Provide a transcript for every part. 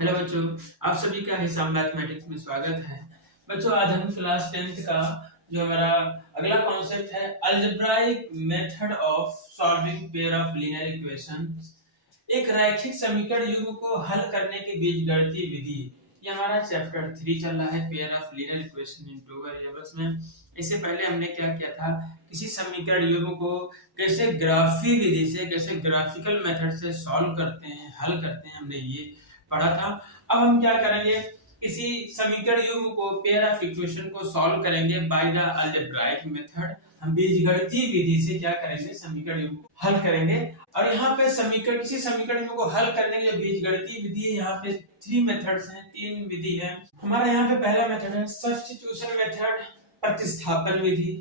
Hello बच्चों, आप सभी का हिसाब मैथमेटिक्स में स्वागत है। बच्चों, आज हम क्लास 10th का जो हमारा अगला कॉन्सेप्ट है algebraic method of solving pair of linear equations, एक रैखिक समीकरण युग्म को हल करने की बीजगणितीय विधि। ये हमारा चैप्टर 3 चल रहा है, pair of linear equation in two variables में। इससे पहले हमने क्या किया था, किसी समीकरण युग्म को कैसे ग्राफी विधि से, कैसे ग्राफिकल मेथड से सॉल्व करते हैं, हल करते हैं, हमने ये पढ़ा था। अब हम क्या करेंगे, किसी समीकरण युग्म को, पेयर ऑफ इक्वेशन को सॉल्व करेंगे बाय द अलजेब्राइक मेथड। हम बीजगणितीय विधि से क्या करेंगे, समीकरण युग्म को हल करेंगे। और यहाँ पे किसी समीकरण युग्म को हल करने की जो बीजगणितीय विधि है, यहाँ पे 3 मेथड्स हैं, 3 विधि है। हमारा यहाँ पे पहला मेथड है सब्स्टिट्यूशन मेथड, प्रतिस्थापन विधि।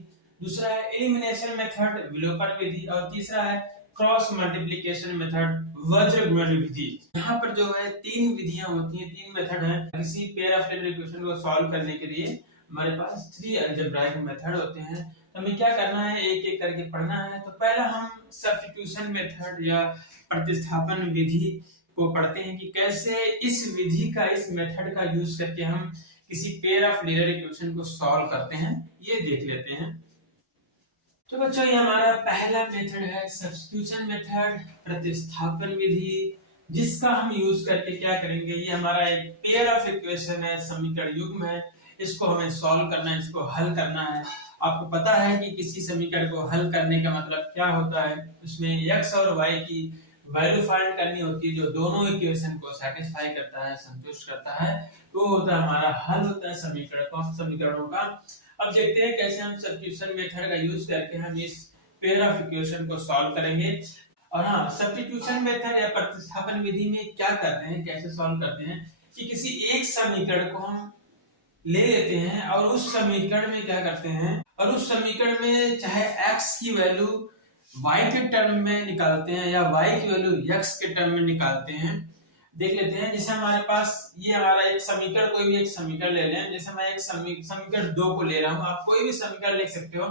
दूसरा है एलिमिनेशन मेथड, विलोपन विधि। और तीसरा है क्रॉस मल्टीप्लिकेशन मेथड, वज्र गुणन विधि। यहाँ पर जो है 3 विधियां होती हैं, 3 मेथड हैं। किसी पेयर ऑफ लीनियर इक्वेशन को सॉल्व करने के लिए हमारे पास 3 अलजेब्राइक मेथड होते हैं। तो हमें क्या करना है, एक एक करके पढ़ना है। तो पहला हम सब्स्टिट्यूशन मेथड या प्रतिस्थापन विधि को पढ़ते हैं कि कैसे इस विधि का, इस मेथड का यूज करके हम किसी पेयर ऑफ लीनियर इक्वेशन को सॉल्व करते हैं, ये देख लेते हैं। तो बच्चों, ये हमारा पहला मेथड है सब्स्टिट्यूशन मेथड, प्रतिस्थापन विधि, जिसका हम यूज करके क्या करेंगे, ये हमारा एक पेयर ऑफ इक्वेशन है, समीकरण युग्म है, इसको हमें सॉल्व करना है, इसको हल करना है। आपको पता है कि किसी समीकरण को हल करने का मतलब क्या होता है, उसमें x और y की वैल्यू फाइंड करनी होती है, जो दोनों इक्वेशन को सेटिस्फाई करता है, संतुष्ट करता है, तो होता है हमारा हल, होता है समीकरणों का। अब देखते हैं कैसे हम सब्स्टिट्यूशन मेथड का यूज करके हम इस पेयर ऑफ इक्वेशन को सॉल्व करेंगे। और हाँ, सब्स्टिट्यूशन मेथड या प्रतिस्थापन विधि में क्या करते हैं, कैसे सॉल्व करते हैं कि किसी एक समीकरण को हम ले लेते हैं और उस समीकरण में क्या करते हैं, और उस समीकरण में चाहे x की वैल्यू y के टर्म में निकालते हैं या y की वैल्यू x के टर्म में निकालते हैं। देख लेते हैं, जैसे हमारे पास ये हमारा एक समीकरण, कोई भी एक समीकरण ले लें। जैसे मैं एक समीकरण 2 को ले रहा हूँ, आप कोई भी समीकरण लिख सकते हो,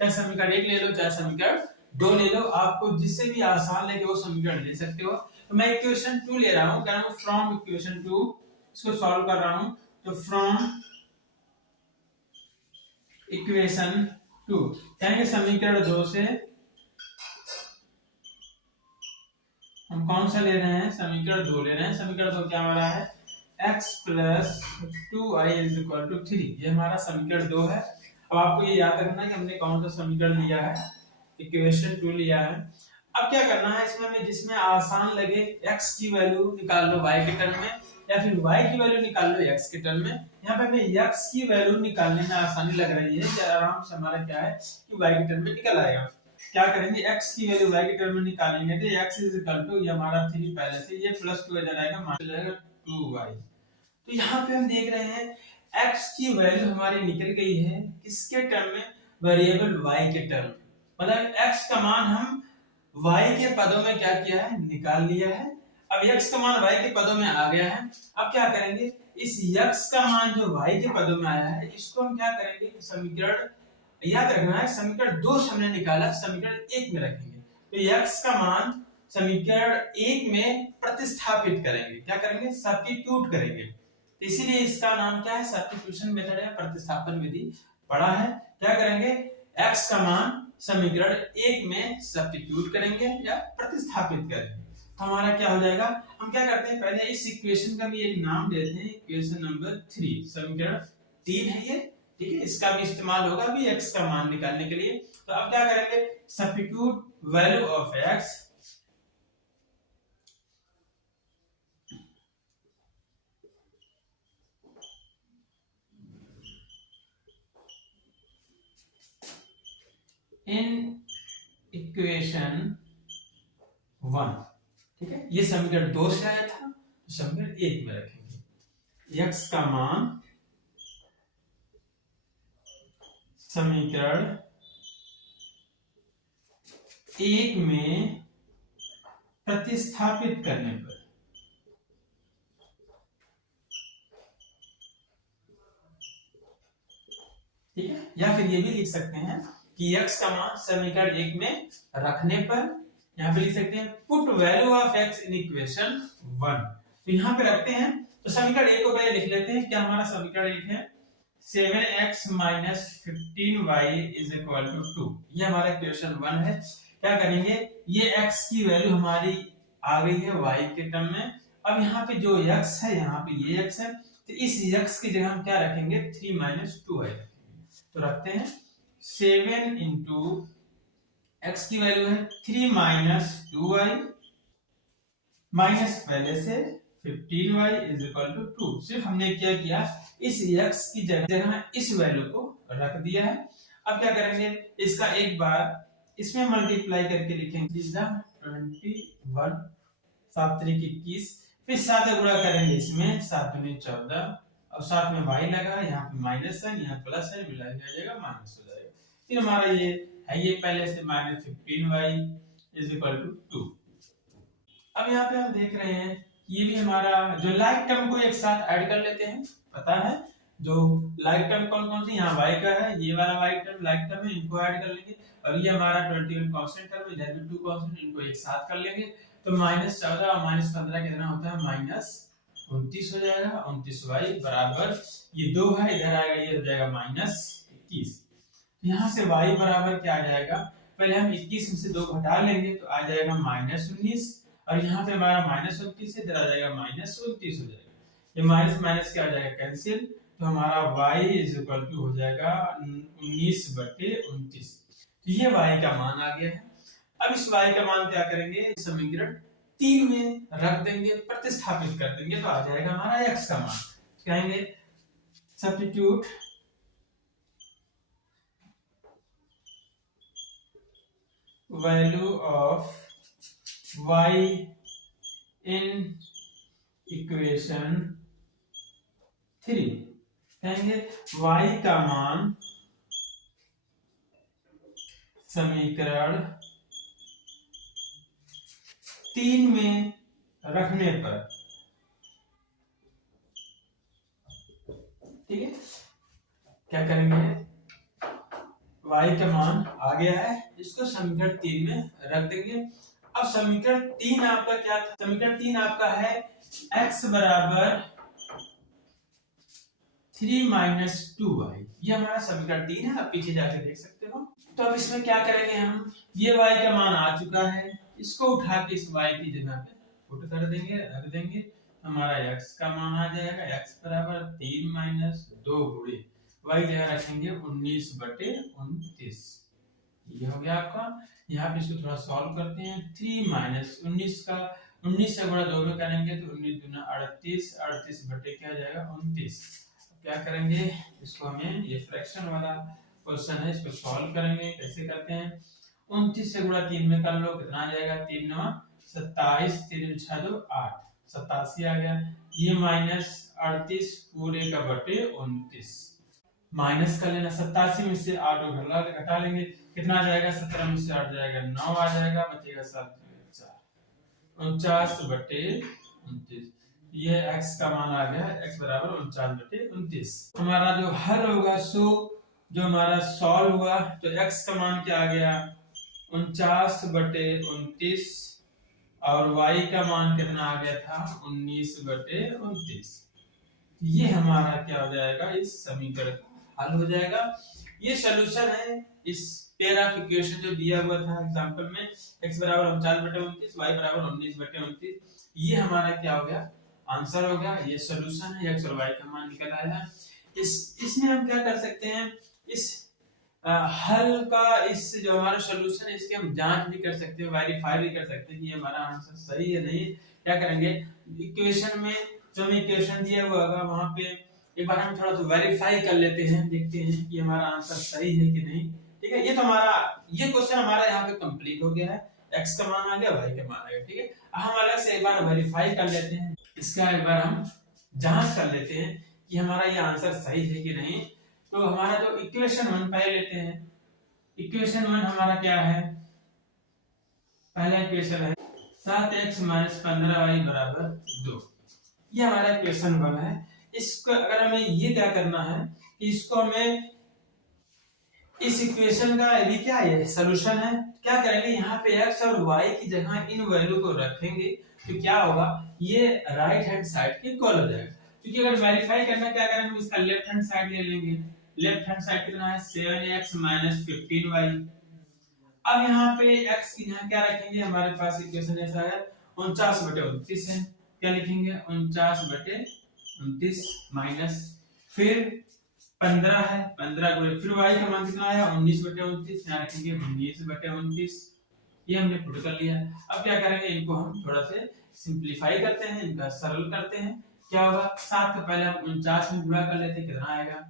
चाहे समीकरण 1 ले लो, चाहे समीकरण 2 ले लो, आपको जिससे भी आसान लगे वो समीकरण ले सकते हो। तो मैं इक्वेशन 2 ले रहा हूँ, कह रहा हूँ फ्रॉम इक्वेशन 2, इसको सॉल्व कर रहा हूँ। तो फ्रॉम इक्वेशन 2 कहेंगे समीकरण 2 से हम कौन सा ले रहे हैं, समीकरण 2 ले रहे हैं। समीकरण 2 क्या हमारा है, x plus 2y is equal to 3। ये हमारा समीकरण 2 है। अब आपको ये याद रखना है कि हमने कौन सा समीकरण लिया है, इक्वेशन 2 लिया है। अब क्या करना है, इसमें हमें जिसमें आसान लगे, x की वैल्यू निकाल लो y के टर्म में, या फिर y की वैल्यू निकाल लो x के टर्म में। यहाँ पे हमें x की वैल्यू निकालने में आसानी लग रही है कि आराम से हमारा क्या है कि y के टर्म में निकल आएगा। क्या करेंगे, x की वैल्यू y के टर्म में निकालेंगे तो x इज इक्वल टू, ये हमारा 3 पहले से, ये प्लस 2 इधर आएगा, मान जाएगा 2y। तो यहाँ पे हम देख रहे हैं x की वैल्यू हमारी निकल गई है किसके टर्म में, वेरिएबल y के टर्म। मतलब x का मान हम y के पदों में क्या किया है, निकाल लिया है। अब x का मान y के पदों में आ गया है। अब क्या करेंगे, इस x का मान जो y के पदों में आया है, इसको हम क्या करेंगे, समीकरण, याद रखना है समीकरण 2 से हमने निकाला, समीकरण 1 में रखेंगे। तो x का मान समीकरण 1 में प्रतिस्थापित करेंगे। क्या करेंगे, सब्स्टिट्यूट करेंगे। तो इसीलिए इसका नाम क्या है, सब्स्टिट्यूशन मेथड है, प्रतिस्थापन विधि पढ़ा है। क्या करेंगे, x का मान समीकरण 1 में सब्स्टिट्यूट करेंगे या प्रतिस्थापित करेंगे। तो हमारा क्या हो जाएगा, हम क्या करते हैं, पहले इस इक्वेशन का भी एक नाम देते हैं, इक्वेशन नंबर 3, समीकरण 3 है ये, ठीक है। इसका भी इस्तेमाल होगा भी x का मान निकालने के लिए। तो अब क्या करेंगे, substitute value of x in equation 1, ठीक है। ये समीकरण 2 से आया था, तो समीकरण 1 में रखेंगे। x का मान समीकरण 1 में प्रतिस्थापित करने पर, ठीक है। या फिर ये भी लिख सकते हैं कि x का मान समीकरण 1 में रखने पर, यहाँ पे लिख सकते हैं put value of x in equation 1। तो यहाँ पे रखते हैं तो समीकरण एक को पहले लिख लेते हैं। क्या हमारा समीकरण एक है 7x minus 15y is equal to 2। ये हमारा इक्वेशन 1 है। क्या करेंगे, ये x की वैल्यू हमारी आ गई है y के टर्म में। अब यहाँ पे जो x है, यहाँ पे ये x है, तो इस x की जगह हम क्या रखेंगे 3 minus 2y। तो रखते हैं 7 into x की वैल्यू है 3 minus 2y माइनस पहले से 15y is equal to 2। सिर्फ हमने क्या किया, इस x की जगह इस वैल्यू को रख दिया है। अब क्या करेंगे, इसका एक बार इसमें मल्टीप्लाई करके लिखेंगे 21 7 3 21, फिर 7 गुणा करेंगे इसमें 7 दूनी 14, और साथ में y लगा, यहाँ पे माइनस है, यहाँ प्लस है, मिला के आ जाएगा माइनस हो जाएगा। फिर हमारा ये है, ये पहले से minus 15y is equal to 2। अब यहाँ पे हम देख रहे हैं ये भी हमारा जो लाइक टर्म को एक साथ ऐड कर लेते हैं। पता है जो लाइक टर्म कौन कौन सी, यहाँ y का है, ये वाला लाइक टर्म है, इनको ऐड कर लेंगे। और ये हमारा 21 कांस्टेंट टर्म है, इधर भी 2 कांस्टेंट, इनको एक साथ कर लेंगे। तो -14 और -15 कितना होता है, -29 हो जाएगा। 29y बराबर ये 2 है, इधर आएगा, ये हो जाएगा -21। यहाँ से y बराबर क्या आ जाएगा, पहले हम 21 में से 2 घटा लेंगे तो आ जाएगा -19, और यहाँ पे हमारा -29 है, इधर आ जाएगा -29 हो जाएगा। ये माइनस माइनस क्या हो जाएगा, कैंसिल। तो हमारा y इज इक्वल टू हो जाएगा 19/29। तो ये y का मान आ गया है। अब इस y का मान क्या करेंगे, समीकरण 3 में रख देंगे, प्रतिस्थापित कर देंगे, तो आ जाएगा हमारा x का मान। कहेंगे substitute value of y in equation 3। कहेंगे y का मान समीकरण 3 में रखने पर, ठीक है, क्या करेंगे, y का मान आ गया है, इसको समीकरण 3 में रख देंगे। अब समीकरण 3 आपका क्या था, समीकरण 3 आपका है x बराबर 3 - 2y। ये हमारा समीकरण 3 है, आप पीछे जाके देख सकते हो। तो अब इसमें क्या करेंगे हम, ये y का मान आ चुका है, इसको उठा के इस y की जगह पे पुट कर देंगे, रख देंगे। हमारा x का मान आ जाएगा, x बराबर 3 - 2 गुणे y जगह रखेंगे 19/29। ये हो गया आपका। यहाँ पे इसको थोड़ा सॉल्व करते हैं। 3 - 19 का 19 से गुणा 2 में करेंगे तो 19 दूना 38, 38 बटे क्या जाएगा 29। क्या करेंगे, इसको हमें ये फ्रैक्शन वाला क्वेश्चन है, इसको सॉल्व करेंगे। कैसे करते हैं, 29 से गुणा 3 में कर लो, कितना आ जाएगा 3 9 27, 3 6 2 8, 87 आ गया। ये -38 पूरे का बटे 29, माइनस कर लेना, 87 में से 8 घटा लेंगे, कितना आ जाएगा, 17 में से 8 जाएगा 9 आ जाएगा, बचेगा 7 4, 49/29। ये x का मान आ गया, x बराबर 49/29। हमारा जो हल होगा, सो जो हमारा सॉल्व हुआ, तो x का मान क्या आ गया 49/29, और y का मान कितना आ गया था 19/29। ये हमारा क्या हो जाएगा, इस समीकरण हल हो जाएगा। ये सॉल्यूशन है इस पेयर ऑफ इक्वेशन जो दिया हुआ था एग्जांपल में, x बराबर 49/29, y बराबर 19/29। ये हमारा क्या हो गया, आंसर हो गया। ये सॉल्यूशन है, x और y का मान निकल आया। इसमें हम क्या कर सकते हैं, इस हल का, इस जो हमारा सॉल्यूशन है इसकी हम जांच भी कर सकते हैं, वेरीफाई भी कर सकते हैं कि ये हमारा आंसर सही है नहीं। क्या करेंगे, इक्वेशन में जो हमें इक्वेशन दिया हुआ होगा वहां पे एक बार हम थोड़ा सा वेरीफाई कर लेते हैं, देखते हैं कि हमारा आंसर सही है कि नहीं। ठीक है, ये तो हमारा ये क्वेश्चन हमारा यहाँ पे कंप्लीट हो गया है। x का मान आ गया, y का मान आ गया। ठीक है, हम अलग से एक बार वेरीफाई कर लेते हैं, इसका एक बार हम जांच कर लेते हैं कि हमारा ये आंसर सही है कि नहीं। तो हमारा जो इक्वेशन 1 पहले लेते हैं। इक्वेशन 1 हमारा क्या है, पहला इक्वेशन है 7x - 15y बराबर 2। ये हमारा इक्वेशन 1 है। इसको अगर हमें ये क्या करना है, इसको हमें इस इक्वेशन का ये क्या है, सॉल्यूशन है। क्या करेंगे, यहाँ पे x और y की जगह इन वैल्यू को रखेंगे, तो क्या होगा, ये राइट हैंड साइड के इक्वल हो जाएगा। क्योंकि अगर वेरीफाई करना, क्या करेंगे, इसका लेफ्ट हैंड साइड ले लेंगे। लेफ्ट हैंड साइड कितना है, 7x - 15y। अब यहाँ पे x की यहाँ क्या रखेंगे, हमारे पास इक्वेशन ऐसा है 49/29 है। क्या लिखेंगे, 49/29 माइनस, फिर 15 है, 15 गुणे, फिर y का मान कितना आया, 19/29, यहाँ रखेंगे 19/29। ये हमने पुट कर लिया। अब क्या करेंगे, इनको हम थोड़ा से सिंपलीफाई करते हैं, इनका सरल करते हैं। क्या होगा, 7 का पहले हम 49 में गुणा कर लेते हैं, कितना आएगा,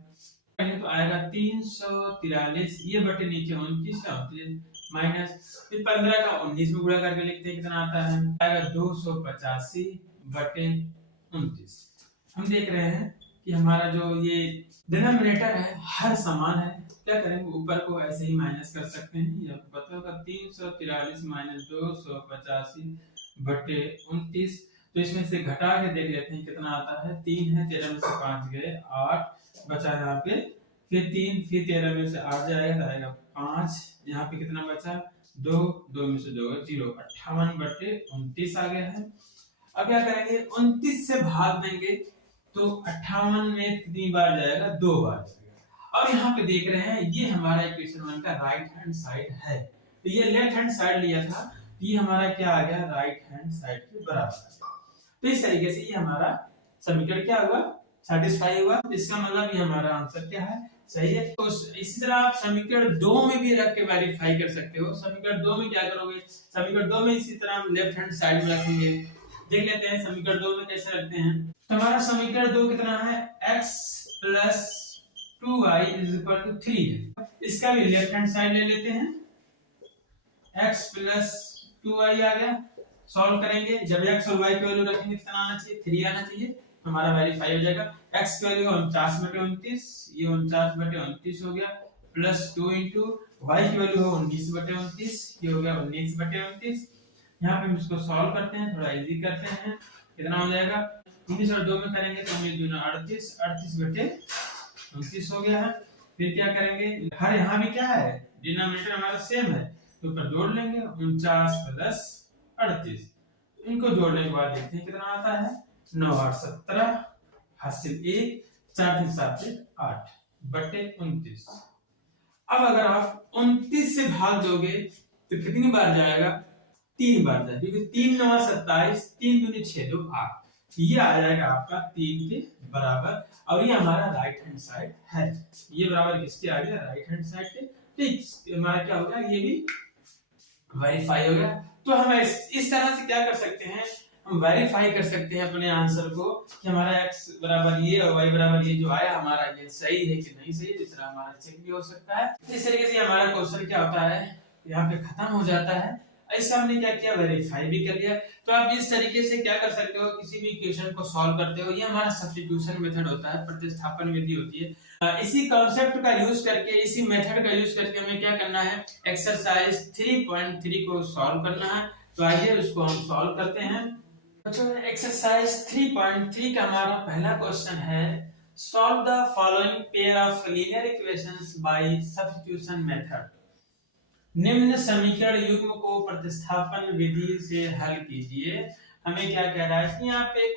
तो आएगा 343, ये बटे नीचे 29 का 29 माइनस, फिर 15 का 19 में गुणा करके लिखते हैं, कितना आता है, आएगा 285/29। हम देख रहे हैं कि हमारा जो ये डिनोमिनेटर है हर समान है। क्या करेंगे, ऊपर को ऐसे ही माइनस कर सकते हैं, ये आपको पता होगा, 343 - 285/29। तो इसमें से घटा के देख लेते हैं कितना आता है, 3 है, 13 में से 5 गए 8 बचा यहाँ पे, फिर 3, फिर 13 में से 8 जाएगा तो आएगा 5, यहाँ पे कितना बचा, 2, 2 में से 2 0, 58/29 आ गया है। अब क्या करेंगे, 29 से भाग देंगे तो 58 में कितनी बार जाएगा, 2 बार जाएगा। अब यहाँ पे देख रहे हैं ये हमारा इक्वेशन 1 का राइट हैंड साइड है, तो ये लेफ्ट हैंड साइड लिया था, तो ये हमारा क्या आ गया, राइट हैंड साइड के बराबर। तो इस तरीके से ये हमारा समीकरण क्या हुआ, सेटिस्फाई हुआ। इसका मतलब ये हमारा आंसर क्या है, सही है। तो इसी तरह आप समीकरण 2 में भी रख के वेरीफाई कर सकते हो। समीकरण 2 में क्या करोगे, समीकरण 2 में इसी तरह हम लेफ्ट हैंड साइड में रखेंगे। देख लेते हैं समीकरण 2 में कैसे रखते हैं। तो हमारा समीकरण 2 कितना है, x + 2y = 3 है। इसका भी लेफ्ट हैंड साइड ले लेते हैं, x + 2y आ गया। सॉल्व करेंगे, जब x और y की वैल्यू रखेंगे कितना आना चाहिए, 3 आना चाहिए, हमारा वेरीफाई हो जाएगा। x की वैल्यू 49/29, ये 49/29 हो गया, प्लस 2 इंटू y की वैल्यू हो 19/29, ये हो गया 19/29। यहाँ पे हम इसको सॉल्व करते हैं, थोड़ा इजी करते हैं, कितना हो जाएगा, 19 और 2 में करेंगे तो हमें 38, 38/29 हो गया है। फिर क्या करेंगे, हर यहाँ भी क्या है, डिनोमिनेटर हमारा सेम है, तो ऊपर जोड़ लेंगे, 49 + 38, इनको जोड़ने के बाद देखते हैं कितना आता है, 9 8 17, हासिल 1, 4 3 7 8/29। अब अगर आप 29 से भाग दोगे तो कितनी बार जाएगा, 3 बार जाएगा, क्योंकि 3 9 27, 3 दूनी 6 2 8, ये आ जाएगा आपका 3 के बराबर। और ये हमारा राइट हैंड साइड है, ये बराबर किसके आ गया, राइट हैंड साइड के। ठीक, हमारा क्या हो गया, ये भी वेरीफाई हो गया। तो हम इस तरह से क्या कर सकते हैं, हम वेरीफाई कर सकते हैं अपने आंसर को कि हमारा x बराबर ये और y बराबर ये जो आया हमारा, ये सही है कि नहीं सही है। इस तरह हमारा चेक भी हो सकता है। इस तरीके से हमारा क्वेश्चन क्या होता है, यहाँ पे खत्म हो जाता है। ऐसा हमने क्या किया, वेरीफाई भी कर लिया। तो आप इस तरीके से क्या कर सकते हो, किसी भी इक्वेशन को सॉल्व करते हो, ये हमारा सब्स्टिट्यूशन मेथड होता है, प्रतिस्थापन विधि होती है। इसी कॉन्सेप्ट का यूज करके, इसी मेथड का यूज करके हमें क्या करना है, एक्सरसाइज 3.3 को सॉल्व करना है। तो आइए उसको हम सॉल्व करते हैं। बच्चों, एक्सरसाइज 3.3 का हमारा पहला क्वेश्चन है, solve the following pair of linear equations bye substitution method. निम्न समीकरण युग्म को प्रतिस्थापन विधि से हल कीजिए। हमें क्या कह रहा है, यहाँ पे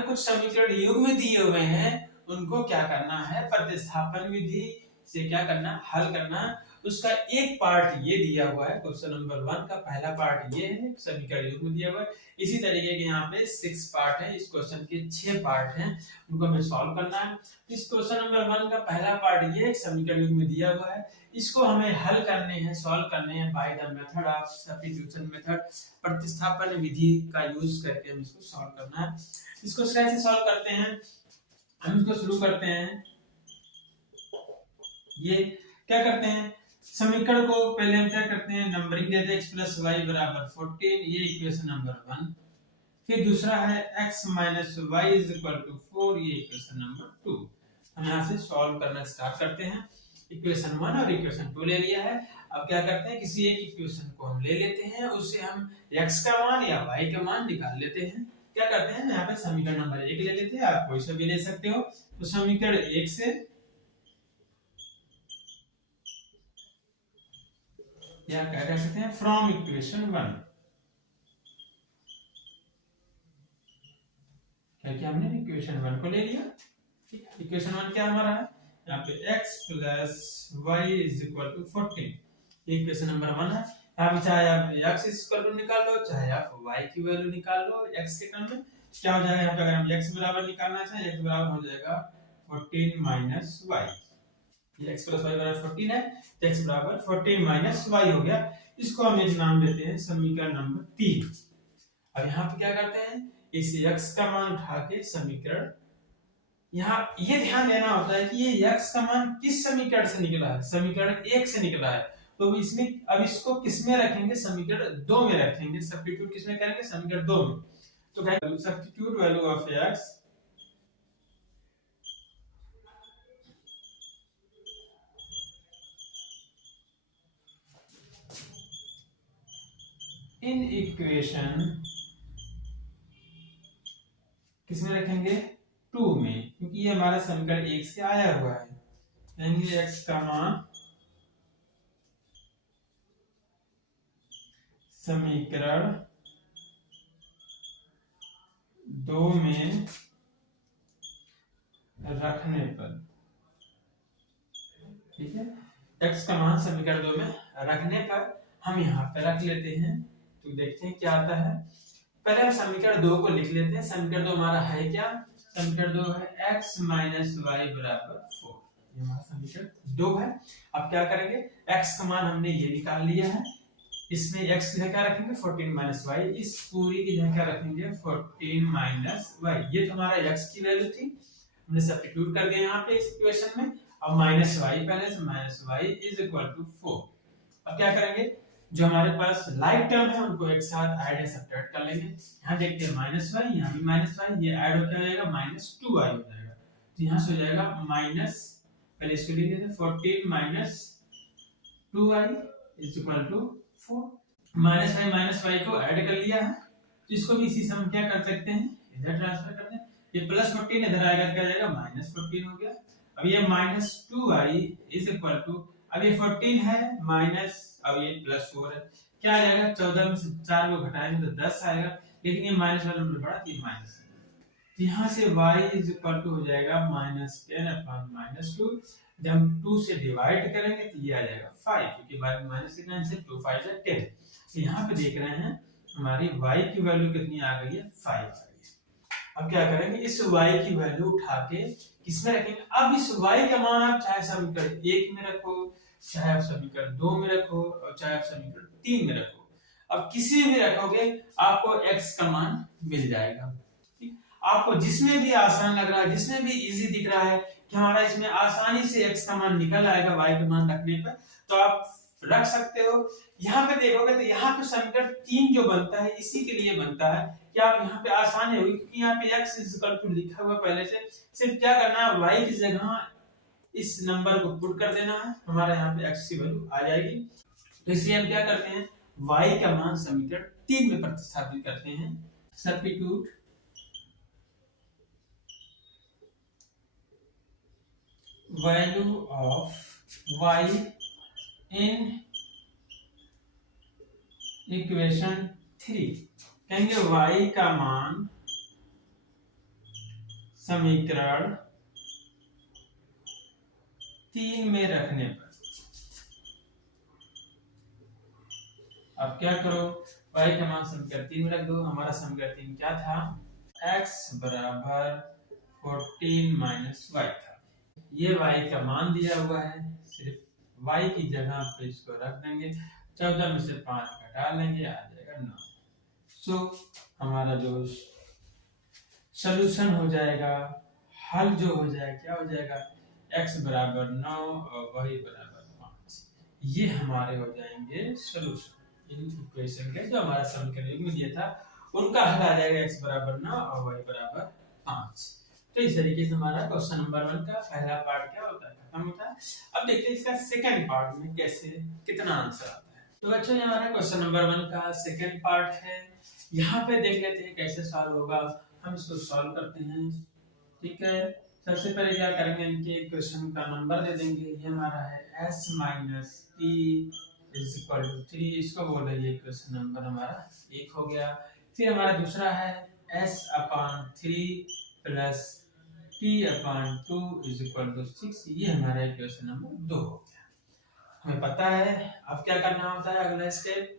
कुछ समीकरण युग्म दिए हुए हैं, उनको क्या करना है, प्रतिस्थापन विधि से क्या करना, हल करना। उसका एक पार्ट ये दिया हुआ है, क्वेश्चन नंबर 1 का पहला पार्ट ये है, समीकरण युग्म दिया हुआ है। इसी तरीके के यहाँ पे 6 पार्ट है, इस क्वेश्चन के 6 पार्ट हैं, उनको हमें सॉल्व करना है। इस क्वेश्चन नंबर 1 का पहला पार्ट ये समीकरण युग्म दिया हुआ है, इसको हमें हल करने हैं, सॉल्व करने हैं by the method of substitution method, प्रतिस्थापन विधि का यूज करके हम इसको सॉल्व करना है। इसको कैसे सॉल्व करते हैं, हम इसको शुरू करते हैं। ये क्या करते हैं, समीकरण को पहले हम क्या करते हैं, नंबरिंग देते हैं, x + y = 14, ये इक्वेशन नंबर 1। फिर दूसरा है x - y = 4, ये इक्वेशन नंबर 2। हम यहाँ से सॉल्व करना स्टार्ट करते हैं। इक्वेशन 1 और इक्वेशन 2 ले लिया है। अब क्या करते हैं, किसी एक इक्वेशन को हम ले लेते हैं, उससे हम x का मान या y का मान निकाल लेते हैं। क्या करते हैं, यहाँ पे समीकरण नंबर 1 ले लेते हैं, आप कोई सा भी ले सकते हो। तो समीकरण 1 से या क्या कह सकते हैं, फ्रॉम इक्वेशन 1, क्योंकि हमने इक्वेशन 1 को ले लिया। ठीक है, इक्वेशन 1 क्या हमारा है, यहाँ पे x plus Y is equal to 14, equation number 1 है। यहाँ पे चाहे आप x इक्वल टू निकाल लो, चाहे आप y की वैल्यू निकाल लो x के टर्म में, क्या हो जाएगा यहाँ पे, अगर हम x बराबर निकालना चाहें x बराबर हो जाएगा 14 माइनस y, ये x प्लस y बराबर 14 है, तो x बराबर 14 माइनस y हो गया। इसको हम एक नाम देते हैं समीकरण नंबर 3। अब यहाँ पे क्या करते हैं, इस x का मान उठा के समीकरण, यहाँ ये ध्यान देना होता है कि ये x का मान किस समीकरण से निकला है, समीकरण 1 से निकला है, तो इसमें अब इसको किस में रखेंगे, समीकरण 2 में रखेंगे, सब्स्टिट्यूट किस में करेंगे, समीकरण 2 में। तो कहेंगे substitute value of x in equation किसमें रखेंगे, 2 में, क्योंकि ये हमारा समीकरण 1 से आया हुआ है। कहेंगे x का मान समीकरण 2 में रखने पर, ठीक है, x का मान समीकरण 2 में रखने पर हम यहाँ पे रख लेते हैं। तो देखते हैं क्या आता है। पहले हम समीकरण 2 को लिख लेते हैं। समीकरण 2 हमारा है क्या, समीकरण 2 है x माइनस वाई बराबर 4, ये हमारा समीकरण 2 है। अब क्या करेंगे, x का मान हमने ये निकाल लिया है, इसमें x की जगह क्या रखेंगे 14 माइनस वाई, इस पूरी की जगह क्या रखेंगे 14 माइनस वाई, ये तो हमारा x की वैल्यू थी, हमने सब्स्टिट्यूट कर दिया यहाँ पे इस इक्वेशन में। अब माइनस वाई, पहले से minus Y is equal to 4। अब क्या करेंगे, जो हमारे पास लाइक टर्म है उनको एक साथ ऐड या सब्ट्रैक्ट कर लेंगे। यहाँ देखते हैं माइनस वाई, यहाँ भी माइनस वाई, ये ऐड हो जाएगा माइनस 2y हो जाएगा, तो यहाँ से हो जाएगा माइनस, पहले इसको लिख देते हैं 14 minus 2y is equal to 4। Minus Y को ऐड कर लिया है, तो इसको भी इसी से हम क्या कर सकते हैं, इधर ट्रांसफर कर दें, ये प्लस 14 इधर आएगा, क्या जाएगा माइनस 14 हो गया। अब ये minus 2y is equal to, अब ये 14 है माइनस, अब ये प्लस 4 है, क्या आ जाएगा 14 में से 4 को घटाएंगे तो 10 आएगा, लेकिन ये माइनस वाला नंबर बड़ा, ये माइनस, यहाँ से y इज इक्वल टू हो जाएगा माइनस 10 अपॉन माइनस 2, जब हम 2 से डिवाइड करेंगे तो ये आ जाएगा 5, क्योंकि बाद में माइनस के से 2 5 है 10। तो यहाँ पे देख रहे हैं हमारी y की वैल्यू कितनी आ गई है, 5 आ गई है। अब क्या करेंगे, इस y की वैल्यू उठा के किसमें रखेंगे, अब इस y का मान आप चाहे समीकरण 1 में रखो, चाहे आप समीकरण 2 में रखो, और चाहे आप समीकरण 3 में रखो, अब किसी में रखोगे आपको x का मान मिल जाएगा। ठीक, आपको जिसमें भी आसान लग रहा है, जिसमें भी इजी दिख रहा है कि हमारा इसमें आसानी से x का मान निकल आएगा y का मान रखने पर, तो आप रख सकते हो। यहाँ पे देखोगे तो यहाँ पे समीकरण 3 जो बनता है इसी के लिए बनता है कि आप यहाँ पे आसानी होगी, क्योंकि यहाँ पे x इज इक्वल टू लिखा हुआ पहले से, सिर्फ क्या करना है y की जगह इस नंबर को पुट कर देना है, हमारा यहाँ पे x की वैल्यू आ जाएगी। तो इसलिए हम क्या करते हैं, y का मान समीकरण 3 में प्रतिस्थापित करते हैं। Substitute value of y in equation 3, कहेंगे y का मान समीकरण 3 में रखने पर, अब क्या करो, y का मान समीकरण 3 में रख दो। हमारा समीकरण 3 क्या था, x बराबर 14 माइनस y था, ये y का मान दिया हुआ है, सिर्फ y की जगह पे इसको रख देंगे, 14 में से 5 घटा लेंगे, आ जाएगा 9। सो हमारा जो सॉल्यूशन हो जाएगा, हल जो हो जाएगा, क्या हो जाएगा, x बराबर 9 और y बराबर 5, ये हमारे हो जाएंगे सॉल्यूशन इन इक्वेशन के, जो हमारा समीकरण में दिया था उनका हल आ जाएगा, x बराबर 9 और y बराबर 5। तो इस तरीके से हमारा क्वेश्चन नंबर 1 का पहला पार्ट क्या होता है, खत्म होता है। अब देखते हैं इसका सेकंड पार्ट में कैसे कितना आंसर आता है। तो बच्चों ये हमारा क्वेश्चन नंबर 1 का सेकंड पार्ट है, यहाँ पे देख लेते हैं कैसे सॉल्व होगा। हम इसको सॉल्व करते हैं, ठीक है। सबसे पहले क्या करेंगे, इनके क्वेश्चन का नंबर दे देंगे। ये हमारा है s minus p is equal to 3, इसको बोल रही है क्वेश्चन नंबर हमारा 1 हो गया। फिर हमारा दूसरा है s/3 plus t/2 is equal to 6। ये हमारा इक्वेशन नंबर 2 हो गया। हमें पता है अब क्या करना होता है, अगला स्टेप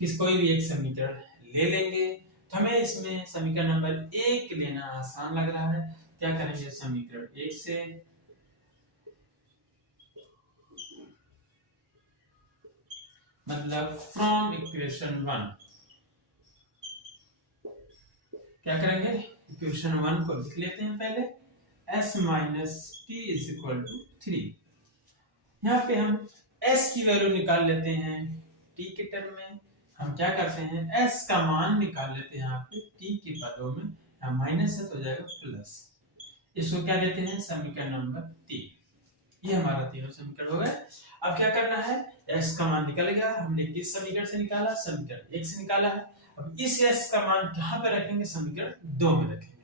कोई भी एक समीकरण ले लेंगे। तो हमें इसमें समीकरण नंबर 1 लेना आसान लग रहा है। क्या करेंगे, समीकरण 1 से मतलब फ्रॉम इक्वेशन 1 क्या करेंगे, इक्वेशन 1 को लिख लेते हैं पहले, s minus T is equal to 3। यहाँ पे हम s की वैल्यू निकाल लेते हैं t के टर्म में। हम क्या करते हैं, s का मान निकाल लेते हैं यहाँ पे t के पदों में, यहाँ माइनस है तो हो जाएगा प्लस। इसको क्या देते हैं, समीकरण नंबर 3। ये हमारा तीनों समीकरण हो गए। अब क्या करना है, s का मान निकल गया। हमने किस समीकरण से निकाला, समीकरण 1 से निकाला है। अब इस s का मान कहाँ पे रखेंगे, समीकरण 2 में रखेंगे।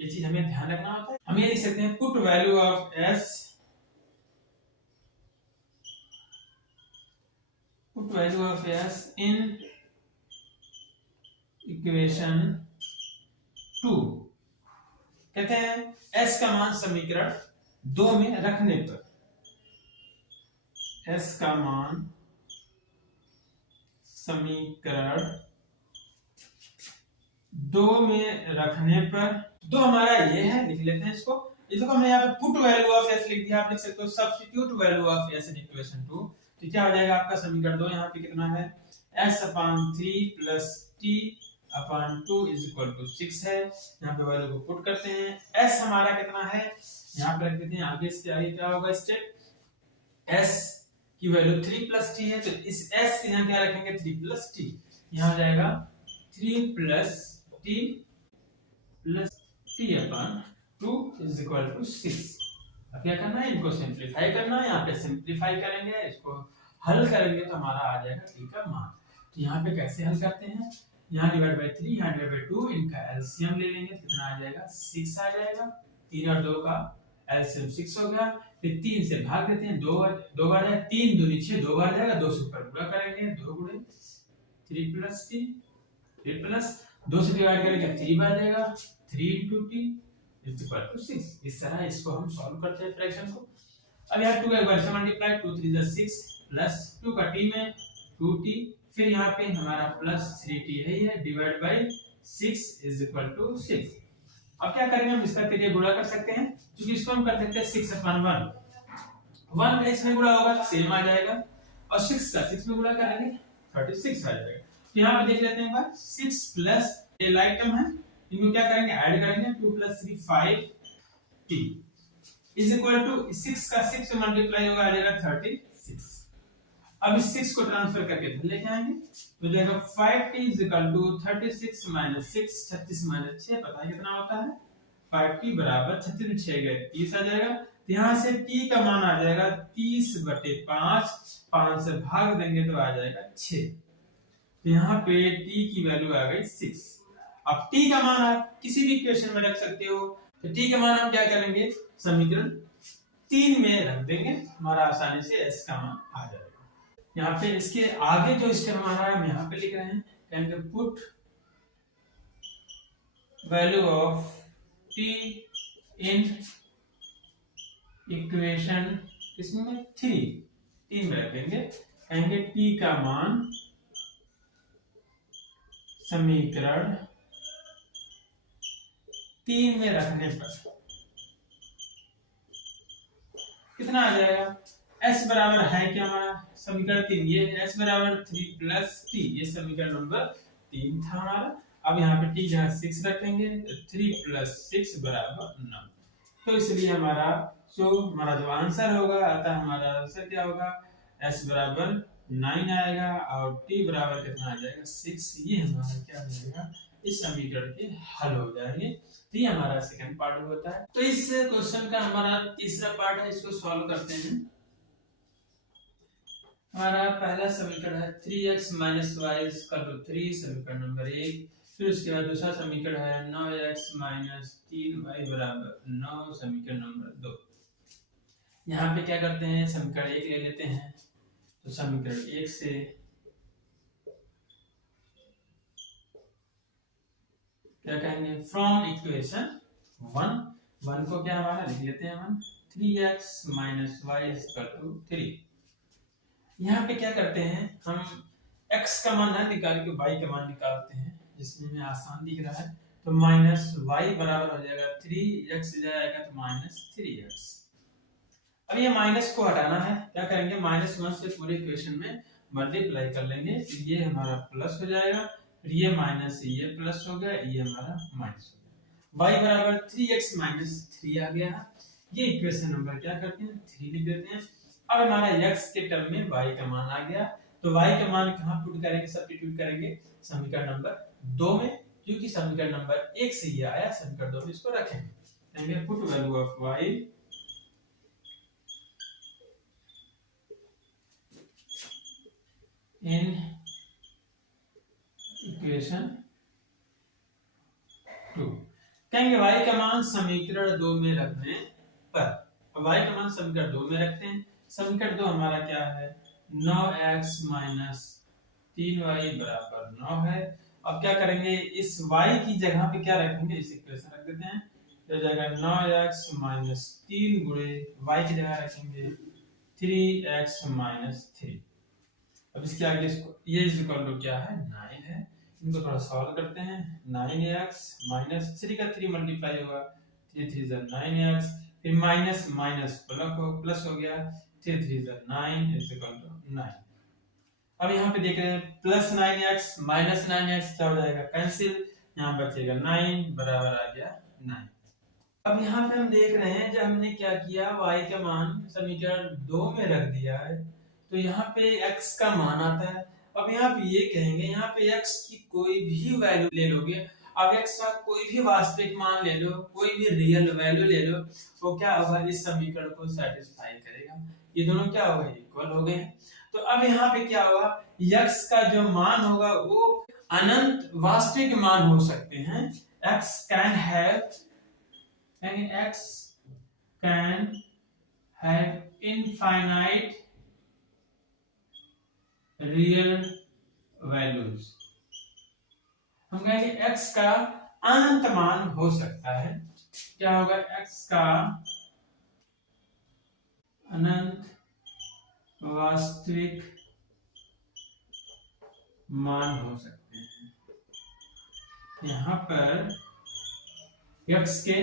ये चीज हमें ध्यान रखना होता है। हम ये लिख सकते हैं, put value of s, put value of s in equation 2। कहते हैं s का मान समीकरण 2 में रखने पर, s का मान समीकरण 2 में रखने पर, 2 हमारा ये है, लिख लेते हैं इसको। इसको हमने यहाँ पे पुट वैल्यू ऑफ s लिख दिया। आप लिख सकते हो substitute value of s in equation 2। तो क्या हो जाएगा आपका समीकरण 2, यहाँ पे कितना है, s/3 plus t/2 is equal to 6 है। यहाँ पे वैल्यू को पुट करते हैं। s हमारा कितना है, यहाँ पे रख देते हैं। आगे इसके आगे क्या होगा स्टेप, s की वैल्यू 3 प्लस t है, तो इस s के यहाँ क्या रखेंगे, 3 प्लस t। यहाँ हो जाएगा 3 plus t plus t/2 is equal to 6। अब क्या करना है, इनको सिंपलीफाई करना है। यहाँ पे सिंपलीफाई करेंगे, इसको हल करेंगे तो हमारा आ जाएगा t का मान। तो यहाँ पे कैसे हल करते हैं, यहाँ डिवाइड बाय 3, यहाँ डिवाइड बाय 2, इनका एलसीएम ले लेंगे। कितना आ जाएगा, 6 आ जाएगा। 3 और 2 का एलसीएम 6 हो गया। फिर 3 से भाग देते हैं, 2 बार जाएगा, 3 दूनी 6, 2 बार जाएगा, 2 से ऊपर गुणा करेंगे, 2 गुणे 3 प्लस t, 3 प्लस 2 से डिवाइड करेंगे, 3 बार जाएगा, 3 into t is equal to 6। इस तरह इसको हम सॉल्व करते हैं फ्रैक्शन को। अब यहाँ 2 का एक बार से मल्टीप्लाई, 2 3 जा 6 प्लस 2 का t में 2t, फिर यहाँ पे हमारा प्लस 3t है, ये divide by 6 is equal to 6। अब क्या करेंगे, हम इसका तेरे गुणा कर सकते हैं, क्योंकि इसको हम कर सकते हैं 6/1। 1 का इसमें गुणा होगा सेम आ जाएगा, और 6 का 6 में गुणा करेंगे 36 आ जाएगा। तो यहाँ पे देख लेते हैं एक बार, 6 प्लस ये लाइक टर्म है, इनको क्या करेंगे, ऐड करेंगे, 2 plus 3 5t is equal to 6 का 6 से मल्टीप्लाई होगा, आ जाएगा 36। अब इस 6 को ट्रांसफर करके इधर लेके आएंगे, तो जाएगा 5t is equal to 36 minus 6, 36 minus 6 पता है कितना होता है, 5t बराबर 36 में 6 गए 30 आ जाएगा। तो यहाँ से t का मान आ जाएगा 30/5, 5 से भाग देंगे तो आ जाएगा 6। तो यहाँ पे t की वैल्यू आ गई 6। अब t का मान आप किसी भी इक्वेशन में रख सकते हो, तो t का मान हम क्या करेंगे, समीकरण 3 में रख देंगे, हमारा आसानी से s का मान आ जाएगा। यहाँ पे इसके आगे जो स्टेप हमारा है हम यहाँ पे लिख रहे हैं, कहेंगे put value of t in equation इसमें 3 में रखेंगे, कहेंगे t का मान समीकरण 3 में रखने पर कितना आ जाएगा, s बराबर है क्या हमारा समीकरण 3, ये s बराबर 3 प्लस t, ये समीकरण नंबर 3 था हमारा। अब यहाँ पे t जहाँ 6 रखेंगे, 3 प्लस 6 बराबर 9। तो इसलिए हमारा जो आंसर होगा, अतः हमारा आंसर क्या होगा, s बराबर 9 आएगा और t बराबर कितना आ जाएगा 6। ये हमारा क्या हो जाएगा, इस समीकरण के हल हो जाएंगे। तो ये हमारा सेकंड पार्ट होता है। तो इस क्वेश्चन का हमारा तीसरा पार्ट है, इसको सॉल्व करते हैं। हमारा पहला समीकरण है 3x माइनस y इसका 3, समीकरण नंबर 1। फिर उसके बाद दूसरा समीकरण है 9x माइनस 3y बराबर 9, समीकरण नंबर 2। यहाँ पे क्या करते हैं, समीकरण 1 ले लेते हैं। तो समीकरण 1 से क्या कहेंगे, फ्रॉम इक्वेशन 1 को क्या हमारा लिख लेते हैं हम 3x minus Y equal to 3। यहाँ पे क्या करते हैं हम x का मान ना निकाल के y का मान निकालते हैं, जिसमें हमें आसान दिख रहा है। तो माइनस वाई बराबर हो जाएगा 3x जाएगा तो माइनस 3x। अब ये माइनस को हटाना है, क्या करेंगे -1 से पूरे इक्वेशन में मल्टीप्लाई कर लेंगे, तो ये हमारा प्लस हो जाएगा, फिर ये माइनस से ये प्लस हो गया, ये हमारा माइनस हो गया। y बराबर 3x माइनस 3 आ गया। ये इक्वेशन नंबर क्या करते हैं 3 लिख देते हैं। अब हमारा x के टर्म में y का मान आ गया, तो y का मान कहाँ पुट करेंगे, सब्स्टिट्यूट करेंगे समीकरण नंबर 2 में, क्योंकि समीकरण नंबर 1 से ये आया, समीकरण 2 में इसको रखेंगे। कहेंगे put value of y in equation 2। कहेंगे y का मान समीकरण 2 में रखने पर, y का मान समीकरण 2 में रखते हैं। समीकरण 2 हमारा क्या है 9x माइनस 3y बराबर 9 है। अब क्या करेंगे, इस y की जगह पे क्या रखेंगे, इस इक्वेशन रख देते हैं, तो जाएगा 9x माइनस 3 गुणे y की जगह रखेंगे 3x माइनस 3। अब इसके आगे इसको ये इज इक्वल टू क्या है 9 है। इनको थोड़ा सॉल्व करते हैं। 9x माइनस 3 का 3 मल्टीप्लाई होगा, 3 3 जा 9x, फिर माइनस माइनस प्लस हो गया, 3 3 जा 9 इज इक्वल टू 9। अब यहाँ पे देख रहे हैं प्लस 9x माइनस 9x क्या हो जाएगा कैंसिल, यहाँ बचेगा 9 बराबर आ गया 9। अब यहाँ पे हम देख रहे हैं जब हमने क्या किया y का मान समीकरण 2 में रख दिया है, तो यहाँ पे x का मान आता है। अब यहाँ पे ये कहेंगे, यहाँ पे x की कोई भी वैल्यू ले लोगे, अब x का कोई भी वास्तविक मान ले लो, कोई भी रियल वैल्यू ले लो, वो क्या होगा इस समीकरण को सेटिस्फाई करेगा। ये दोनों क्या हो गए इक्वल हो गए। तो अब यहाँ पे क्या होगा x का जो मान होगा वो अनंत वास्तविक मान हो सकते हैं। x can have infinite real values. हम कहेंगे x का अनंत मान हो सकता है। क्या होगा x का अनंत वास्तविक मान हो सकते हैं। यहाँ पर x के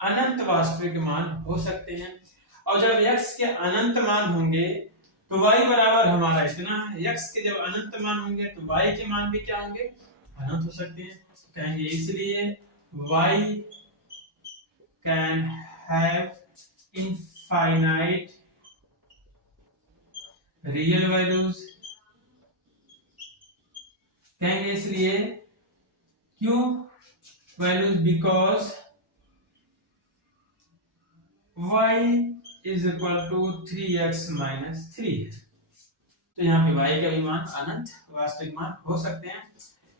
अनंत वास्तविक मान हो सकते हैं, और जब x के अनंत मान होंगे तो y बराबर हमारा इतना है। x के जब अनंत मान होंगे तो y के मान भी क्या होंगे अनंत हो सकते हैं। तो कहेंगे इसलिए y can have infinite real values. कहेंगे इसलिए क्यों values, because y is equal to 3x minus 3 है। तो यहाँ पे y का भी मान अनंत वास्तविक मान हो सकते हैं।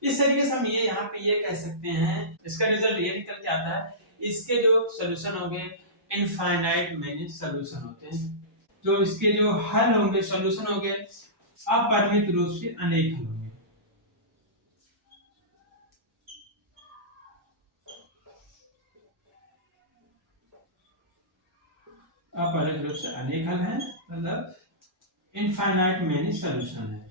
इस तरीके से हम ये यहाँ पे ये कह सकते हैं, इसका रिजल्ट ये निकल के आता है, इसके जो सॉल्यूशन होंगे इनफाइनाइट मेनी सॉल्यूशन होते हैं, जो इसके जो हल होंगे सॉल्यूशन होंगे अपरिमित रूप से अनेक हल होंगे। अपरिमित रूप से अनेक हल हैं, मतलब इनफाइनाइट मेनी सॉल्यूशन है।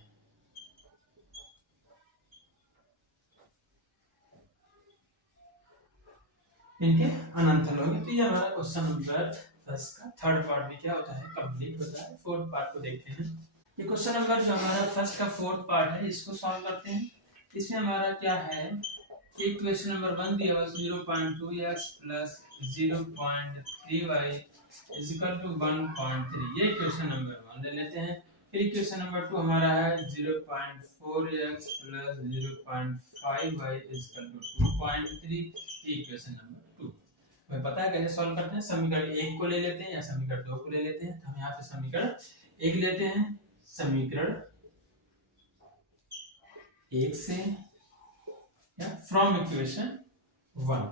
इनके अनंत हल होंगे। तो ये हमारा क्वेश्चन नंबर 10 का थर्ड पार्ट भी क्या होता है कंप्लीट होता है। फोर्थ पार्ट को देखते हैं। ये क्वेश्चन नंबर जो हमारा फर्स्ट का फोर्थ पार्ट है इसको सॉल्व करते हैं। इसमें हमारा क्या है, एक क्वेश्चन नंबर 1 दिया हुआ 0.2x plus 0.3y is equal to 1.3। ये क्वेश्चन नंबर 1 ले लेते हैं। फिर क्वेश्चन नंबर 2 हमारा है 0.4x plus 0.5y is equal to 2.3। ये क्वेश्चन नंबर 2 हमें पता है कैसे सॉल्व करते हैं। समीकरण 1 को ले लेते हैं या समीकरण 2 को ले लेते हैं। हम यहाँ पे समीकरण 1 लेते हैं। समीकरण 1 से या फ्रॉम इक्वेशन 1।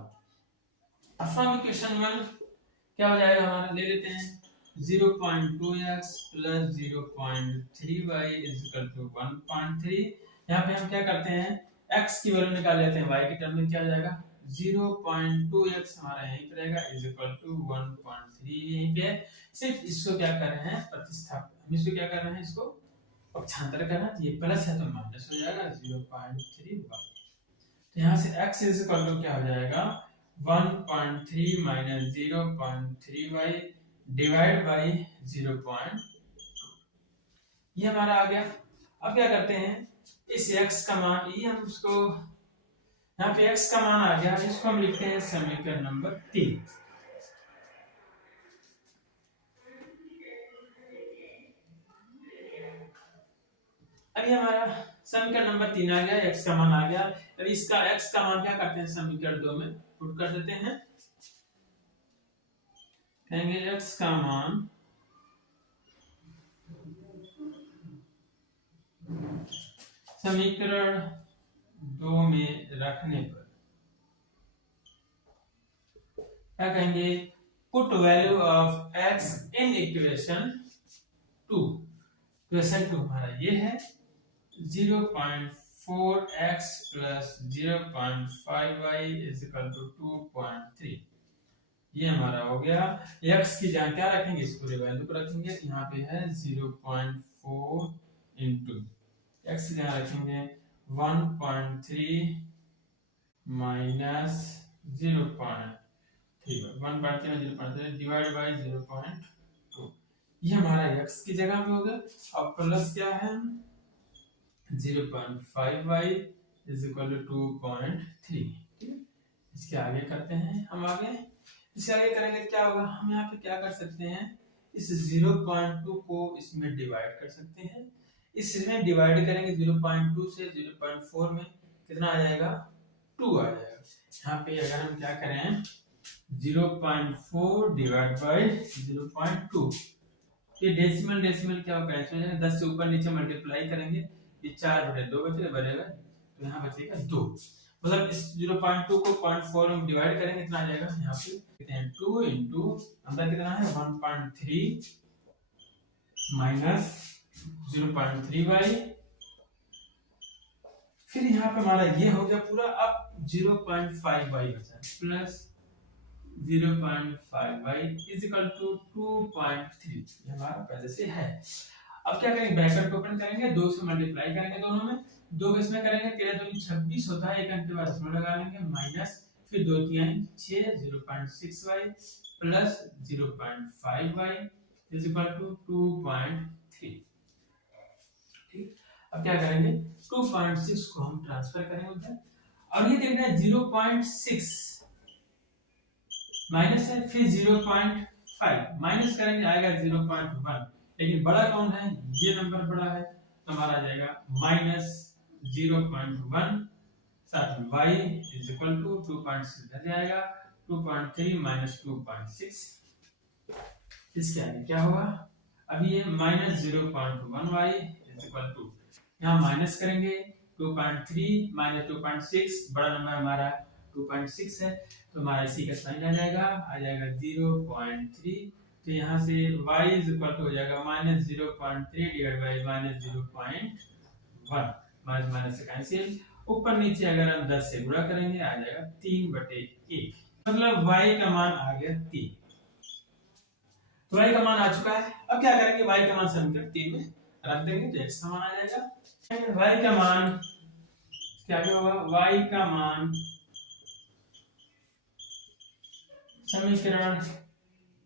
फ्रॉम इक्वेशन 1 क्या हो जाएगा हमारा, ले लेते हैं 0.2x plus 0.3y is equal to 1.3। यहाँ पे हम क्या करते हैं x की वैल्यू निकाल लेते हैं, y के टर्म में क्या हो जाएगा 0.2x हमारा यहीं पर रहेगा इज इक्वल टू 1.3 यहीं पे है। सिर्फ इसको क्या कर रहे हैं प्रतिस्थापित, हम इसको क्या कर रहे हैं इसको पक्षांतर करना, तो ये प्लस है तो माइनस हो जाएगा 0.3y। तो यहाँ से x इज इक्वल टू क्या हो जाएगा 1.3 माइनस 0.3y डिवाइड बाई 0.2, ये हमारा आ गया। अब क्या करते हैं इस x का मान, ये हम उसको यहाँ पे x का मान आ गया, इसको हम लिखते हैं समीकरण नंबर 3। अभी हमारा समीकरण नंबर 3 आ गया, x का मान आ गया। अब इसका x का मान क्या करते हैं समीकरण 2 में पुट कर देते हैं, कहेंगे x का मान समीकरण 2 में रखने पर क्या कहेंगे put value of x in equation 2। Equation 2 हमारा ये है 0.4x plus 0.5y is equal to 2.3, ये हमारा हो गया। x की जगह क्या रखेंगे इस पूरे वैल्यू को रखेंगे, यहाँ पे है 0.4 इंटू x की जगह रखेंगे 1.3 माइनस 0.3 1.3 डिवाइड बाई 0.2, ये हमारा x की जगह पे हो गया। अब प्लस क्या है 0.5y इज इक्वल टू 2.3, ठीक है। इसके आगे करते हैं हम आगे, इससे आगे करेंगे क्या होगा, हम यहाँ पे क्या कर सकते हैं इस 0.2 को इसमें डिवाइड कर सकते हैं। इसमें डिवाइड करेंगे 0.2 से 0.4 में कितना आ जाएगा 2 आ जाएगा। यहाँ पे अगर हम क्या करें 0.4 डिवाइड बाई 0.2, ये डेसिमल क्या होगा कैंसिल हो जाएगा, 10 से ऊपर नीचे मल्टीप्लाई करेंगे, ये 4/2 बचेगा, तो यहाँ बचेगा 2। मतलब इस 0.2 को 0.4 में डिवाइड करेंगे कितना आ जाएगा, यहाँ पे कितने हैं 2 इंटू अंदर कितना है 1.3 माइनस 0.3y, फिर यहाँ पे हमारा ये हो गया पूरा। अब 0.5y बचा plus 0.5y is equal to 2.3, ये हमारा पहले से है। अब क्या करेंगे ब्रैकेट को ओपन करेंगे, 2 से मल्टीप्लाई करेंगे दोनों में, 2 इसमें करेंगे 13 दूनी 26 होता है, एक अंक के बाद दशमलव लगा लेंगे माइनस फिर 2 3 6 0.6y plus 0.5y is equal to 2.3, ठीक। अब क्या करेंगे 2.6 को हम ट्रांसफर करेंगे उधर, और ये देखना है 0.6 माइनस है, फिर 0.5 माइनस करेंगे आएगा 0.1, लेकिन बड़ा कौन है ये नंबर बड़ा है, तो हमारा आ जाएगा माइनस 0.1 साथ में y इज इक्वल टू 2.6 इधर जाएगा 2.3 माइनस 2.6, इसके आगे क्या होगा, अब ये minus 0.1y is equal to यहाँ माइनस करेंगे 2.3 माइनस 2.6, बड़ा नंबर हमारा 2.6 है, तो हमारा इसी का साइन आ जाएगा 0.3, तो यहाँ से y इज इक्वल टू हो जाएगा minus 0.3 divide by minus 0.1, minus minus से कैंसिल, ऊपर नीचे अगर हम 10 से गुणा करेंगे आ जाएगा 3/1, मतलब y का मान आ गया 3। तो y का मान आ चुका है। अब क्या करेंगे y का मान समीकरण 3 में रख देंगे तो x का मान आ जाएगा। y का मान क्या होगा, y का मान समीकरण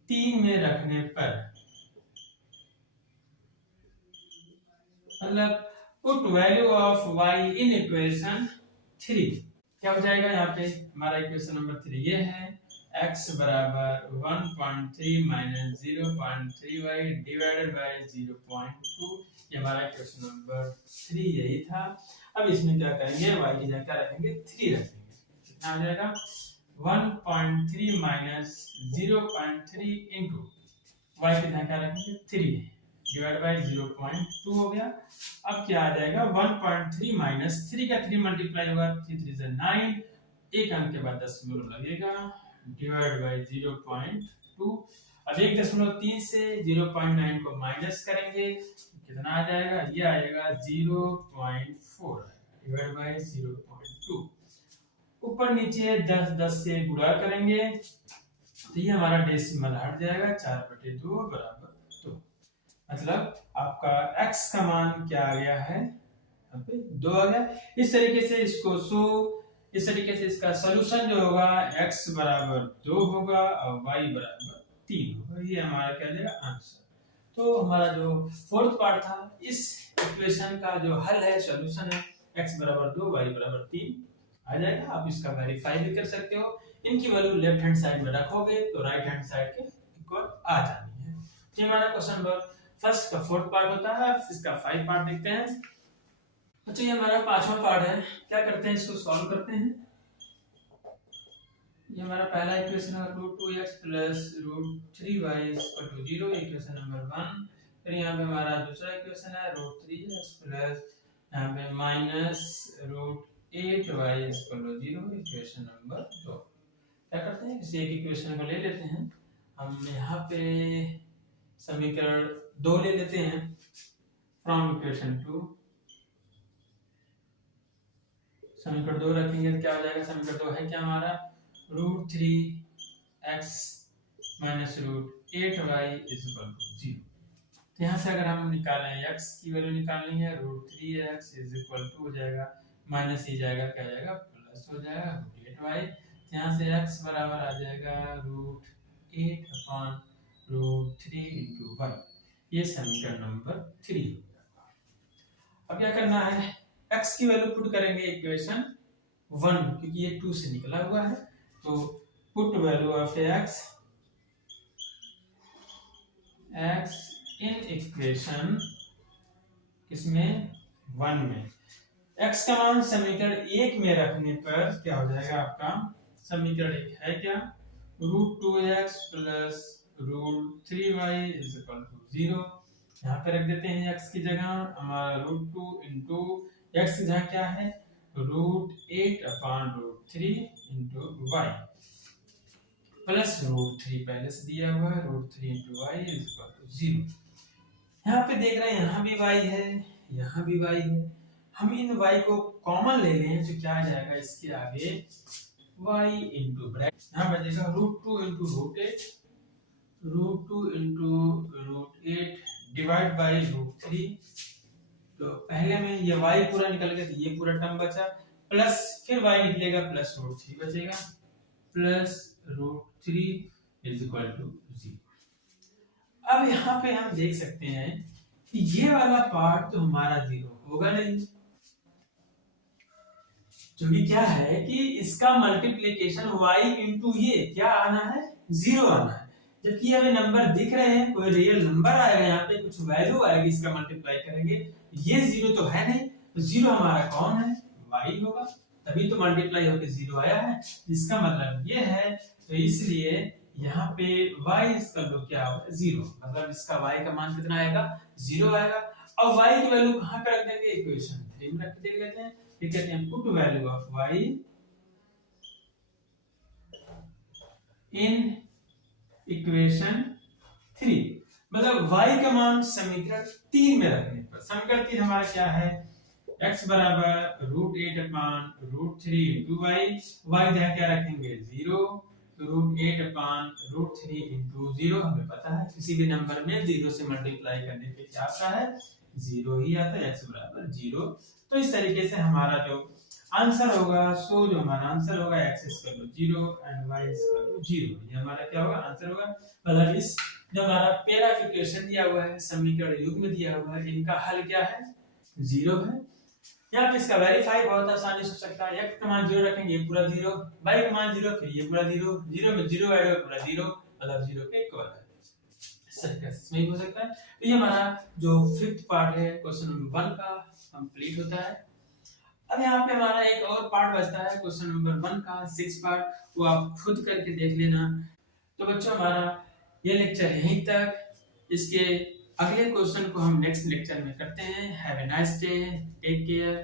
3 में रखने पर मतलब put value of y in equation 3, क्या हो जाएगा यहाँ पे हमारा इक्वेशन नंबर 3 ये है x बराबर 1.3 माइनस 0.3y डिवाइडेड बाय 0.2, ये हमारा इक्वेशन नंबर 3 यही था। अब इसमें क्या करेंगे y की जगह क्या रखेंगे 3 रखेंगे, कितना हो जाएगा 1.3 माइनस 0.3 इंटू y की जगह क्या रखेंगे 3 डिवाइड बाय 0.2 हो गया। अब क्या आ जाएगा 1.3 माइनस 3 का 3 मल्टीप्लाई होगा 3 3 से 9, एक अंक के बाद दशमलव लगेगा डिवाइड बाय 0.2। अब 1.3 से 0.9 को माइनस करेंगे कितना आ जाएगा, ये आएगा 0.4, डिवाइड बाय 0.2। ऊपर नीचे 10 से गुणा करेंगे तो ये हमारा डेसिमल हट जाएगा, 4/2 बराबर 2। मतलब आपका x का मान क्या आ गया है, यहाँ पे 2 आ गया। इस तरीके से इस तरीके से इसका सॉल्यूशन जो होगा x बराबर 2 होगा और y बराबर 3 होगा। ये हमारा क्या जाएगा आंसर। तो हमारा जो फोर्थ पार्ट था, इस इक्वेशन का जो हल है, सॉल्यूशन है, x बराबर 2 y बराबर 3 आ जाएगा। आप इसका वेरीफाई भी कर सकते हो। इनकी वैल्यू लेफ्ट हैंड साइड में रखोगे तो राइट हैंड साइड के इक्वल आ जानी है। ये हमारा क्वेश्चन नंबर फर्स्ट का फोर्थ पार्ट होता है। इसका 5 पार्ट देखते हैं। अच्छा, ये हमारा 5वां पार्ट है। क्या करते हैं, इसको सॉल्व करते हैं। ये हमारा पहला इक्वेशन है √2x + √3y = 0, इक्वेशन नंबर 1। फिर यहाँ पे हमारा दूसरा इक्वेशन है √3x + यहाँ पे -√8y = 0, इक्वेशन नंबर 2। क्या करते हैं, किसी एक इक्वेशन को ले लेते हैं। हम यहाँ पे समीकरण 2 ले लेते हैं फ्रॉम इक्वेशन 2। समीकरण 2 रखेंगे तो क्या हो जाएगा, समीकरण 2 है क्या हमारा √3x - √8y = 0। तो यहाँ से अगर हम निकालें x की वैल्यू निकालनी है, √3x = हो जाएगा माइनस ही जाएगा, क्या हो जाएगा प्लस हो जाएगा √8y। यहाँ से x बराबर आ जाएगा √8/√3 × y। ये समीकरण नंबर 3 हो जाएगा। अब क्या करना है, x की वैल्यू पुट करेंगे इक्वेशन 1, क्योंकि ये 2 से निकला हुआ है। तो put value of x in equation इसमें 1 में, x का मान समीकरण 1 में रखने पर क्या हो जाएगा आपका, समीकरण 1 है क्या, √2x + √3y = 0। यहाँ पे रख देते हैं x की जगह हमारा √2 × x की जगह क्या है, √8/√3 × y प्लस √3 पहले से दिया हुआ है, √3 × y = 0। यहाँ पे देख रहे हैं, यहाँ भी y है, यहाँ भी y है। हम इन y को कॉमन ले लें तो क्या आ जाएगा, इसके आगे y × ब्रैकेट यहाँ बचेगा √2 × √8 डिवाइड बाय √3। तो पहले में ये y पूरा निकल गया तो ये पूरा टर्म बचा, प्लस फिर y निकलेगा प्लस √3 बचेगा, प्लस √3 = 0। अब यहाँ पे हम देख सकते हैं कि ये वाला पार्ट तो हमारा 0 होगा नहीं, क्योंकि क्या है कि इसका मल्टीप्लिकेशन y × ये क्या आना है, 0 आना है। जबकि हमें नंबर दिख रहे हैं, कोई रियल नंबर आएगा, यहाँ पे कुछ वैल्यू आएगी, इसका मल्टीप्लाई करेंगे, ये 0 तो है नहीं। तो 0 हमारा कौन है, y होगा, तभी तो मल्टीप्लाई होकर 0 आया है। इसका मतलब ये है, तो इसलिए यहाँ पे y इसका लो क्या होगा, 0। मतलब इसका y का मान कितना आएगा, 0 आएगा। अब y की वैल्यू कहाँ पे रख देंगे, इक्वेशन 3 में रख देते हैं। फिर कहते हैं put value of y in equation 3। मतलब y का मान समीकरण 3 में रखने पर, समीकरण 3 हमारा क्या है, x बराबर √8/√3 × y जहाँ क्या रखेंगे 0, तो √8/√3 × 0 हमें पता है, किसी भी नंबर में 0 से मल्टीप्लाई करने पे क्या आता है, 0 ही आता है, x बराबर 0। तो इस तरीके से हमारा जो आंसर होगा, सो जो हमारा आंसर होगा x = 0 एंड y = 0, ये हमारा क्या होगा, आंसर होगा। मतलब इस जो हमारा पेयर ऑफ इक्वेशन दिया हुआ है, समीकरण युग्म दिया हुआ है, इनका हल क्या है, 0 है। यहाँ पे इसका वेरीफाई बहुत आसानी से हो सकता है। x का मान 0 रखेंगे, ये पूरा 0, y का मान 0, फिर ये पूरा 0, 0 में 0 ऐड होगा पूरा 0, मतलब 0 के इक्वल है। सही हो सकता है। तो ये हमारा जो 5th पार्ट है क्वेश्चन नंबर 1 का कंप्लीट होता है। अब यहाँ पे हमारा एक और पार्ट बचता है क्वेश्चन नंबर 1 का 6th पार्ट, वो आप खुद करके देख लेना। तो बच्चों हमारा ये लेक्चर यहीं तक, इसके अगले क्वेश्चन को हम नेक्स्ट लेक्चर में करते हैं। Have a nice day, take care.